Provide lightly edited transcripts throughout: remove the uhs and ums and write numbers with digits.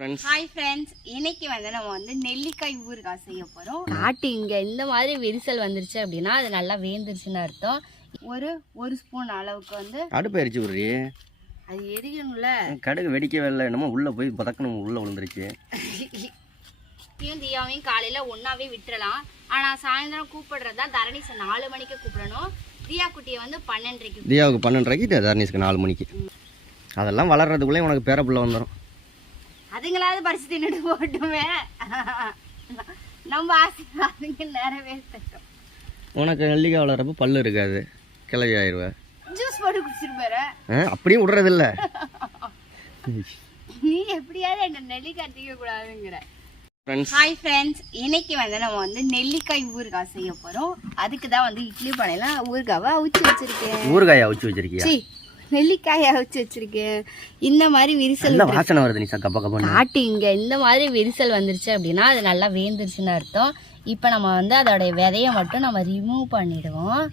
Hi friends, இன்னைக்கு வந்து நம்ம வந்து நெல்லிக்காய் ஊறுகாய் செய்ய போறோம். காட்டு இங்க இந்த மாதிரி விரிசல் வந்துருச்சு அப்படின்னா அது நல்லா வேந்துருச்சுன்னு அர்த்தம். ஒரு ஸ்பூன் அளவுக்கு வந்து அடுப்பு எரிச்சு விடுறீ. அது எரியணும்ல. கடுகு வெடிக்கவே இல்லை, என்னமோ உள்ள போய் பதக்கணும், உள்ள விழுந்துருச்சு. தியாவையும் காலையில ஒன்னாவே விட்டுறலாம். ஆனா சாயந்தரம் கூப்பிடுறதா தரணீஸ் 4 மணிக்கு கூப்பிடணும். தியா குட்டியை வந்து 12:30. தியாவுக்கு 12:30, தரணீஸ்க்கு 4 மணிக்கு. அதெல்லாம் வளர்றதுக்குள்ளே உனக்கு பேரப்புள்ள வந்துடும். அதுங்களாவது பறிச்சு தின்னுட்டு போட்டுமே, நம்ம ஆசீர்வாதங்க நிறைவேற்றட்டும். உனக்கு நெல்லிக்காய் வளர்றப்ப பல்லு இருக்காது, கிளவி ஆயிடுவேன். ஜூஸ் போட்டு குடிச்சிட்டு போற. அப்படியும் விடுறதில்ல. நீ எப்படியாவது என்ன நெல்லிக்காய் தீக்க கூடாதுங்கிற. ஹாய் ஃப்ரெண்ட்ஸ், இன்னைக்கு வந்து நம்ம வந்து நெல்லிக்காய் ஊறுகாய் செய்ய போறோம். அதுக்கு தான் வந்து இட்லி பானையில ஊறுகாவை அவிச்சு வச்சிருக்கேன். ஊறுகாயை அவிச்சு வச்சிருக்கியா? நெல்லிக்காயை அவிச்சு வச்சிருக்கேன். இந்த மாதிரி விரிசல் வாசனை வருது. நீ கப்ப கப்ப காட்டு இங்க இந்த மாதிரி விரிசல் வந்துருச்சு அப்படின்னா அது நல்லா வேந்துருச்சுன்னு அர்த்தம். இப்போ நம்ம வந்து அதோட விதையை மட்டும் நம்ம ரிமூவ் பண்ணிடுவோம்.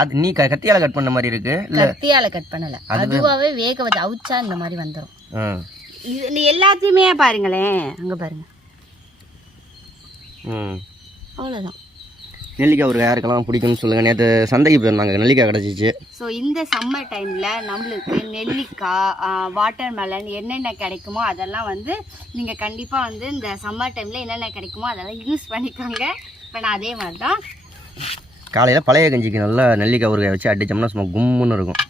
அது நீ கத்தியால கட் பண்ண மாதிரி இருக்கு. கத்தியால கட் பண்ணல, அதுவாவே வேக வச்சு அவிச்சா இந்த மாதிரி வந்துடும். இது எல்லாத்தையுமே பாருங்களேன், அங்க பாருங்க. அவ்வளவுதான். நெல்லிக்காய் ஒரு யாருக்கெல்லாம் பிடிக்கும்னு சொல்லுங்க. நேற்று சந்தைக்கு போயிருந்தாங்க, நெல்லிக்காய் கிடச்சிச்சு. ஸோ இந்த சம்மர் டைமில் நம்மளுக்கு நெல்லிக்காய், வாட்டர் மெலன் என்னென்ன கிடைக்குமோ அதெல்லாம் வந்து நீங்கள் கண்டிப்பாக வந்து இந்த சம்மர் டைமில் என்னென்ன கிடைக்குமோ அதெல்லாம் யூஸ் பண்ணிக்கோங்க. இப்போ நான் அதே மாதிரி தான் காலையில் பழைய கஞ்சிக்கு நல்லா நெல்லிக்காய் ஊறுகாய் வச்சு அடித்தோம்னா சும்மா கும்முன்னு இருக்கும்.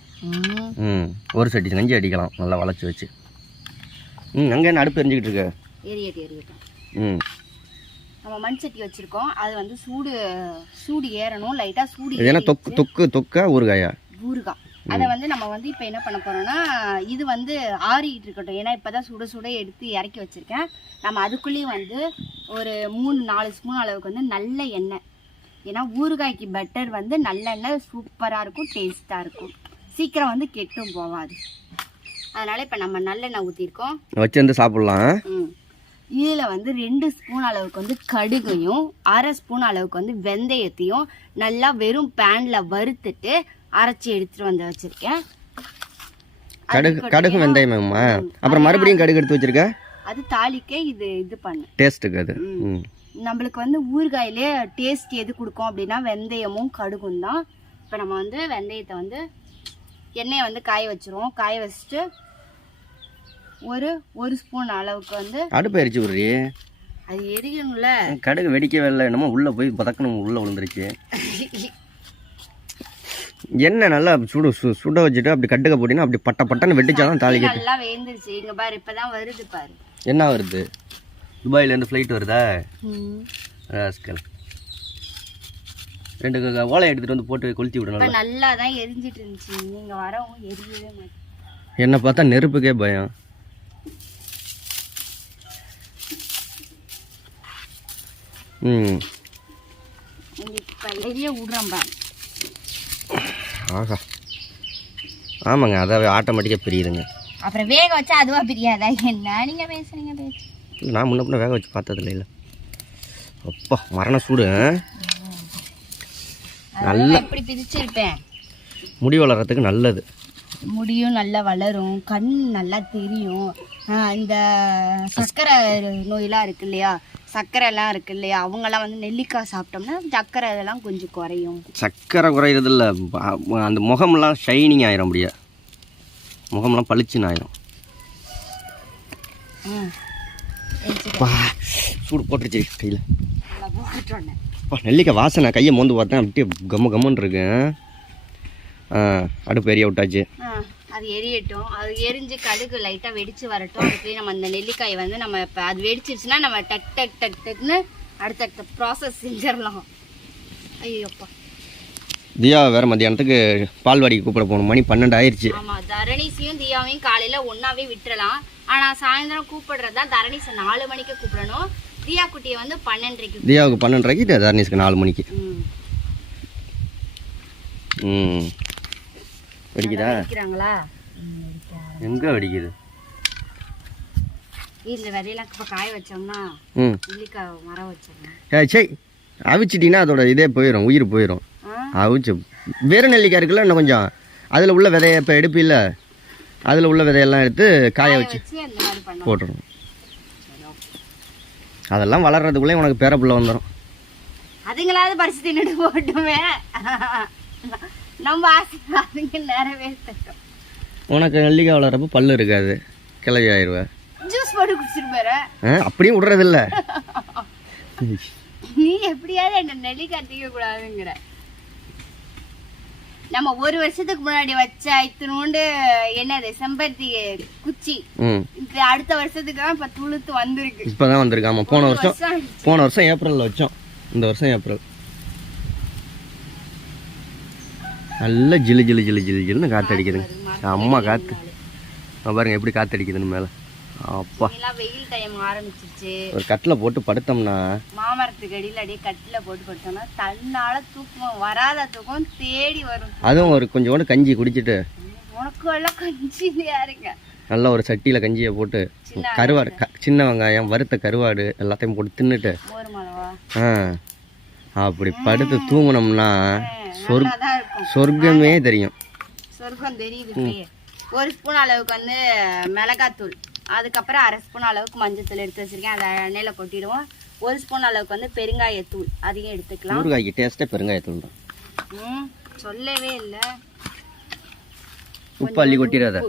ஒரு சட்டி கஞ்சி அடிக்கலாம் நல்லா வளைச்சி வச்சு. அங்கே என்ன அடுப்பு எரிஞ்சிக்கிட்டு இருக்க? எரியட்டும். நம்ம மண் சட்டி வச்சிருக்கோம், அது வந்து சூடு ஏறணும். லைட்டா சூடு தொக்கா ஊறுகாய். அதை வந்து நம்ம வந்து இப்போ என்ன பண்ண போறோம்னா, இது வந்து ஆறிட்டு இருக்கட்டும். ஏன்னா இப்பதான் சுட எடுத்து இறக்கி வச்சிருக்கேன். நம்ம அதுக்குள்ளேயும் வந்து ஒரு 3-4 ஸ்பூன் அளவுக்கு வந்து நல்ல எண்ணெய். ஏன்னா ஊறுகாய்க்கு பெட்டர் வந்து நல்லெண்ணெய் சூப்பரா இருக்கும், டேஸ்டா இருக்கும், சீக்கிரம் வந்து கெட்டும் போகாது. அதனால இப்ப நம்ம நல்லெண்ணெய் ஊத்திருக்கோம், வச்சு சாப்பிடலாம். இதில் வந்து 2 ஸ்பூன் அளவுக்கு வந்து கடுகையும் 1/2 ஸ்பூன் அளவுக்கு வந்து வெந்தயத்தையும் நல்லா வெறும் பேனில் வறுத்துட்டு அரைச்சி எடுத்துட்டு வந்து வச்சிருக்கேன். கடுகு வெந்தயமா? அப்புறம் மறுபடியும் கடுகு எடுத்து வச்சிருக்க. அது தாளிக்க இது பண்ணு டேஸ்ட்டுக்கு. அது நம்மளுக்கு வந்து ஊறுகாயிலே டேஸ்ட் எது கொடுக்கும் அப்படின்னா வெந்தயமும் கடுகும் தான். இப்போ நம்ம வந்து வெந்தயத்தை வந்து எண்ணெயை வந்து காய வச்சிருவோம். காய வச்சுட்டு ஒரு ஸ்பூன் அளவுக்கு வந்து அடுப்பு எரிச்சு விடுறீ. அது எரியணும்ல. கடுகு வெடிக்கவே இல்லை, என்னமோ உள்ள போய் பதக்கணும், உள்ள விழுந்துருச்சு. எண்ணெய் நல்லா சுட வச்சுட்டு அப்படி கட்டுக்க போட்டீங்கன்னா அப்படி பட்டன்னு வெட்டிச்சாதான் தாளிக்க நல்லா வேந்துருச்சு. இங்க பாரு, இப்பதான் வருது பாரு. என்ன வருது? துபாயில இருந்து ஃப்ளைட் வருதா? ராஸ்கல். 2 ஓலை எடுத்துட்டு வந்து போட்டு கொளுத்தி விடணும். நல்லா தான் எரிஞ்சிட்டு இருந்துச்சு, நீங்க வரவும் எரியவே மாட்டேன். என்ன பார்த்தா நெருப்புக்கே பயம். ஆஹா, ஆமாங்க, அதாவே ஆட்டோமேட்டிக்காக பிரியுதுங்க. அப்புறம் வேக வச்சா அதுவா பிரியாதா? என்ன நீங்க பேசுறீங்க? நான் முன்ன வேக வச்சு பார்த்ததில்ல. இல்லை அப்பா, மரண சூடு. நல்லா எப்படி பிரிச்சிருப்பேன். முடி வளர்றதுக்கு நல்லது. முடியும் நல்லா வளரும், கண் நல்லா தெரியும். இந்த சர்க்கரை நோயெல்லாம் இருக்கு இல்லையா, சர்க்கரை எல்லாம் இருக்கு இல்லையா, அவங்கெல்லாம் வந்து நெல்லிக்காய் சாப்பிட்டோம்னா சர்க்கரை இதெல்லாம் கொஞ்சம் குறையும். சர்க்கரை குறையிறது இல்லை, அந்த முகமெல்லாம் ஷைனிங் ஆயிரும். அப்படியே முகமெல்லாம் பளிச்சுன்னு ஆயிரும். சூடு போட்டுருச்சு கையில். நெல்லிக்காய் வாசனை கையை மோந்து பார்த்தேன், அப்படியே கம்மன்னு இருக்கு. அடுப்பு எரிய விட்டாச்சு. அது எரியட்டும். அது எரிஞ்சு கடுகு லைட்டாக வெடிச்சு வரட்டும். அதுக்கு நம்ம அந்த நெல்லிக்காய் வந்து நம்ம இப்போ அது வெடிச்சிருச்சுன்னா நம்ம டக்குன்னு அடுத்த ப்ராசஸ் செஞ்சிடலாம். ஐயோப்பா, தியா வேற மத்தியானத்துக்கு பால்வாடிக்கு கூப்பிட போகணும். மணி 12 ஆயிடுச்சு. ஆமாம், தரணீஸையும் தியாவையும் காலையில் ஒன்றாவே விட்டுறலாம். ஆனால் சாயந்தரம் கூப்பிடுறதா தரணீஸை 4 மணிக்கு கூப்பிடணும். தியா குட்டியை வந்து 12:30. தியாவுக்கு 12:30, தரணீஸ்க்கு 4 மணிக்கு. வெடிக்குதா? எங்க வெடிக்குது? வீட்டில் விதையெல்லாம் இப்போ காய வச்சோம்னா நெல்லிக்காய் மரம் வச்சிடலாம். சரி, அவிச்சிட்டிங்கன்னா அதோட இதே போயிடும், உயிர் போயிடும். அவிச்சு வெறும் நெல்லிக்காய் இருக்குல்ல, இன்னும் கொஞ்சம் அதில் உள்ள விதையை இப்போ எடுப்பில்ல, அதில் உள்ள விதையெல்லாம் எடுத்து காய வச்சு அந்த மாதிரி பண்ணலாம். போட்டுருணும். அதெல்லாம் வளர்றதுக்குள்ளே உனக்கு பேரப்புள்ள வந்துடும். அதுங்களாவது பறிச்சு தின்னுட்டு போட்டுமே, நம்ம ஆசை அதுங்க நிறைவேற்றட்டும். உனக்கு நெல்லிக்காய் வளர்றப்ப பல்லு இருக்காது, கிளவி ஆயிடுவேன். ஜூஸ் போட்டு குடிச்சிட்டு போற. அப்படியும் விடுறதில்ல. நீ எப்படியாவது என்ன நெல்லிக்காய் திங்க கூடாதுங்கிற. நம்ம ஒரு வருஷத்துக்கு முன்னாடி வச்ச இத்தனோண்டு என்னது செம்பருத்தி குச்சி, இது அடுத்த வருஷத்துக்கு தான் இப்ப துளுத்து வந்திருக்கு. இப்பதான் வந்திருக்கு. ஆமா, போன வருஷம் ஏப்ரல்ல வச்சோம். இந்த வருஷம் ஏப்ரல். நல்ல ஜிலு ஜிலு ஜிலு ஜிலு ஜிலுன்னு காத்து அடிக்குதுங்க. அம்மா காத்து பாருங்க எப்படி காத்து அடிக்குதுன்னு மேல. அப்பா, வெயில் டைம் ஆரம்பிச்சிருச்சு. ஒரு கட்டில் போட்டு படுத்தோம்னா, மாமரத்துக்கு அடியில் அப்படியே கட்டில போட்டு படுத்தோம்னா தன்னால தூக்கம் வராத தூக்கம் தேடி வரும். அதுவும் ஒரு கொஞ்சோண்டு கஞ்சி குடிச்சிட்டு, உனக்கு எல்லாம் கஞ்சி யாருங்க, நல்லா ஒரு சட்டியில் கஞ்சியை போட்டு கருவாடு, சின்ன வெங்காயம், வறுத்த கருவாடு எல்லாத்தையும் போட்டு தின்னுட்டு அப்படி படுத்து தூங்கினோம்னா சொர்க்கமே தெரியும். சொர்க்கம் தெரியுது. ஒரு ஸ்பூன் அளவுக்கு வந்து மிளகாத்தூள், அதுக்கப்புறம் அரை ஸ்பூன் அளவுக்கு மஞ்சத்தூள் எடுத்து வச்சிருக்கேன். அதை எண்ணெயில் கொட்டிடுவோம். ஒரு ஸ்பூன் அளவுக்கு வந்து பெருங்காயத்தூள், அதையும் எடுத்துக்கலாம். ஊறுகாய்க்கு டேஸ்ட்டே பெருங்காயத்தூள் தான். சொல்லவே இல்லை. உப்பு அள்ளி கொட்டிடாத.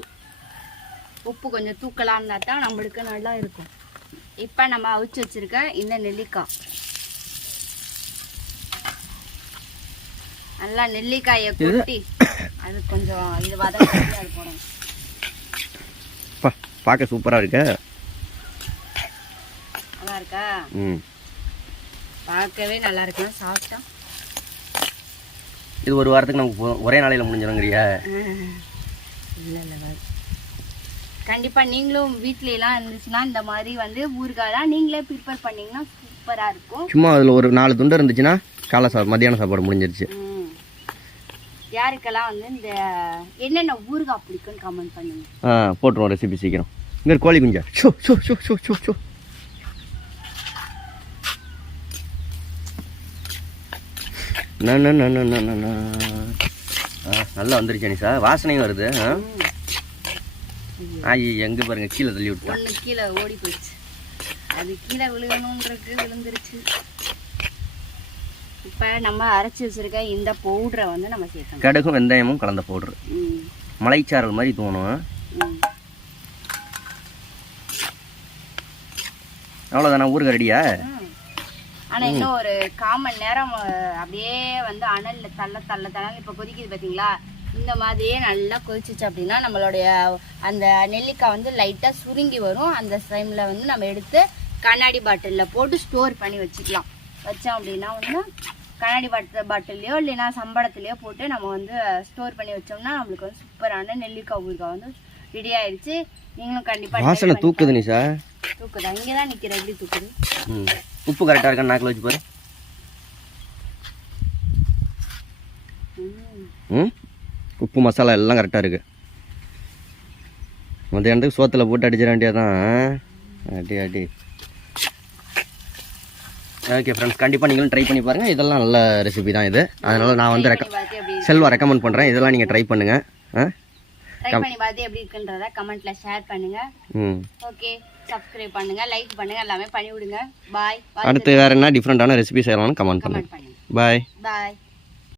உப்பு கொஞ்சம் தூக்கலான்னா தான் நம்மளுக்கு நல்லா இருக்கும். இப்போ நம்ம அவிச்சு வச்சிருக்க இந்த நெல்லிக்காய், நல்லா நெல்லிக்காயை கொட்டி அது கொஞ்சம் இது வதக்கி அது போடணும். பார்க்க சூப்பராக இருக்கா? நல்லா இருக்கா? பார்க்கவே நல்லா இருக்கு. சாப்பிட்டா இது ஒரு வாரத்துக்கு நமக்கு ஒரே நாளையில் முடிஞ்சிடுங்கிறியா? இல்லை இல்லை, கண்டிப்பாக நீங்களும் வீட்லலாம் இருந்துச்சுன்னா இந்த மாதிரி வந்து ஊறுகாய்லாம் நீங்களே ப்ரிப்பேர் பண்ணிங்கன்னா சூப்பராக இருக்கும். சும்மா அதில் ஒரு 4 துண்டு இருந்துச்சுன்னா மத்தியான சாப்பாடு முடிஞ்சிருச்சு. யாருக்கெல்லாம் வந்து இந்த என்னென்ன ஊறுகாய் பிடிக்கும்னு கமெண்ட் பண்ணுங்க. போட்டுருவோம் ரெசிபி சீக்கிரம். இங்கே கோழி குஞ்சா show show show show show show. நல்லா வந்துருச்சு அனிஷா, வாசனையும் வருது. எங்க பாருங்க, கீழே தள்ளி விட்டா. கீழே ஓடி போயிடுச்சு. அது கீழே விழுகணும்ன்றது விழுந்துருச்சு. இப்போ நம்ம அரைச்சி வச்சிருக்க இந்த பவுடரை வந்து நம்ம சேர்க்கணும். கடுகும் வெந்தயமும் கலந்த பவுடர், மலைச்சாரல் மாதிரி தோணும். அவ்வளோதானா? ஊறுகாய் ரெடியா? ஆனால் இன்னும் ஒரு 1/4 மணி நேரம் அப்படியே வந்து அனலில் தள்ள இப்போ கொதிக்குது பார்த்தீங்களா? இந்த மாதிரியே நல்லா கொதிச்சிச்சு அப்படின்னா நம்மளுடைய அந்த நெல்லிக்காய் வந்து லைட்டாக சுருங்கி வரும். அந்த டைமில் வந்து நம்ம எடுத்து கண்ணாடி பாட்டிலில் போட்டு ஸ்டோர் பண்ணி வச்சுக்கலாம். வச்சோம் அப்படின்னா வந்து கண்ணாடி பாட்டிலையோ இல்லைன்னா சம்பளத்துலையோ போட்டு நம்ம வந்து ஸ்டோர் பண்ணி வச்சோம்னா நம்மளுக்கு வந்து சூப்பரான நெல்லிக்காய் ஊறுகாய் வந்து ரெடி ஆயிடுச்சு. நீங்களும் கண்டிப்பாக வாசனை தூக்குது நிஷா. தூக்குதா? இங்கே தான் நிற்கிற. எப்படி தூக்குது? உப்பு கரெக்டாக இருக்கா? நாக்கில் வச்சு பாரு. உப்பு மசாலா எல்லாம் கரெக்டாக இருக்குது. மத்தியானத்துக்கு சோத்தில் போட்டு அடிச்சிட வேண்டியதான். அடி. ஓகே ஃப்ரெண்ட்ஸ், கண்டிப்பாக நீங்களும் ட்ரை பண்ணி பாருங்கள். இதெல்லாம் நல்ல ரெசிபி தான் இது. அதனால் நான் வந்து செல்வா ரெக்கமெண்ட் பண்ணுறேன். இதெல்லாம் நீங்கள் ட்ரை பண்ணுங்கள். ட்ரை பண்ணி பார்த்து எப்படி இருக்குன்றத கமெண்ட்ல ஷேர் பண்ணுங்க. ஓகே, சப்ஸ்கிரைப் பண்ணுங்க, லைக் பண்ணுங்க, எல்லாமே பண்ணி விடுங்க. பாய். அடுத்து வேற என்ன டிஃப்ரெண்டான ரெசிபி செய்யலாம்னு கமெண்ட் பண்ணுங்க. பாய்.